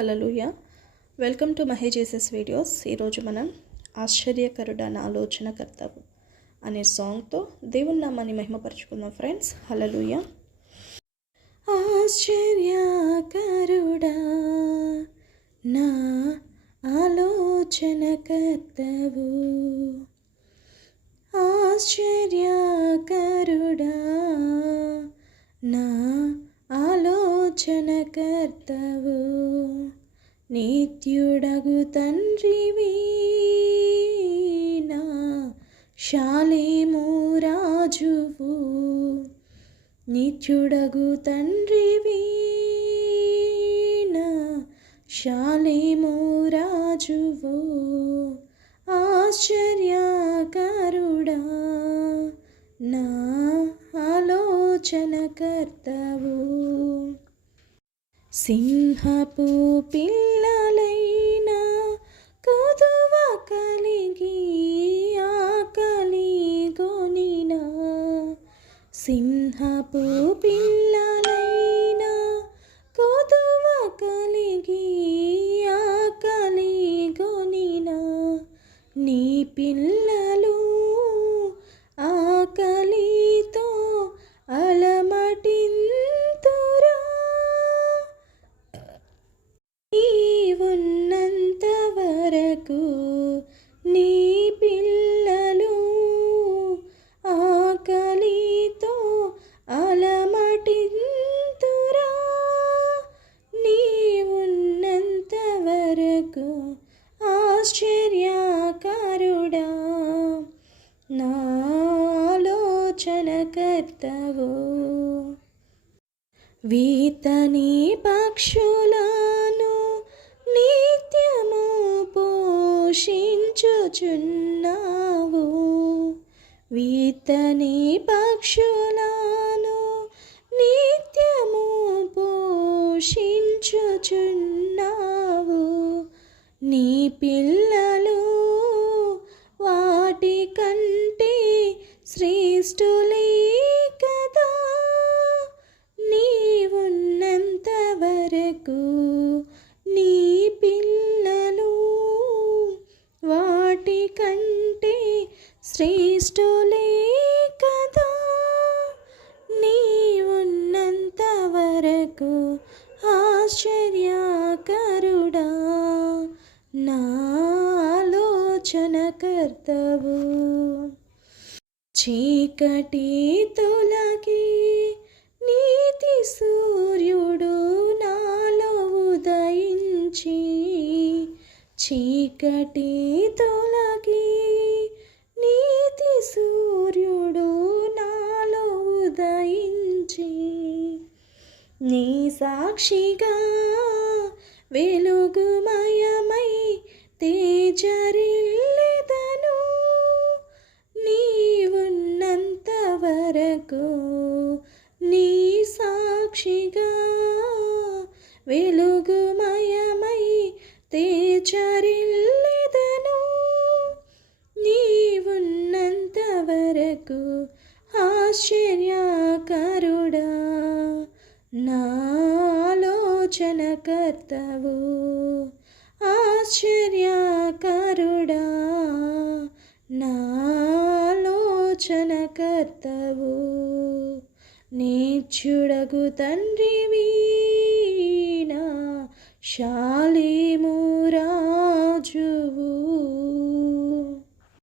Hallelujah welcome to మహేజేసెస్ videos. ఈరోజు మనం ఆశ్చర్యకరుడ నా ఆలోచనకర్తవు అనే సాంగ్తో దేవుని నామాన్ని మహిమపరుచుకుందాం ఫ్రెండ్స్. హలలుయ ఆశ్చర్యకరుడా నా ఆలోచనకర్తవు. ఆశ్చర్యకరుడా నా ఆలోచనకర్తవు నిత్యుడగు తండ్రివి నా శాలేము రాజువు నిత్యుడగు తండ్రివి నా శాలేము రాజువు ఆశ్చర్యకరుడా నా ఆలోచనకర్తవు. సింహపు పిల్లలైన కదువ కలిగి ఆకలి గొనిన. సింహపు పిల్లలైన కదువ కలిగి ఆకలి గొనిన. నీ పిల్ల ఆశ్చర్యకారుడా నాలోచనకర్తవు వీతని పక్షులను నిత్యము పోషించుచున్నావు. వీతని పక్షులను నిత్యము పోషించుచున్నావు. పిల్లలు వాటి కంటే శ్రేష్ఠులే కదా నీవున్నంత వరకు నీ పిల్లలు వాటి కంటే శ్రేష్ఠులే కదా నీవున్నంత వరకు ఆశ్చర్యకరు నాలోచనకర్తవు. చీకటి తొలగి నీతి సూర్యుడు నాలో ఉదయించి చీకటి తొలగి నీతి సూర్యుడు నాలో ఉదయించి నీ సాక్షిగా వెలుగుమయమై తేజరిల్లెదను. నీవున్నంత వరకు నీ సాక్షిగా వెలుగుమయమై తేజరిల్లెదను. నీవున్నంత వరకు ఆలోచనకర్తవు. ఆశ్చర్యకరుడా నాలోచనకర్తవు. నీచుడగు నేర్చుడగు తండ్రివి నా శాలేము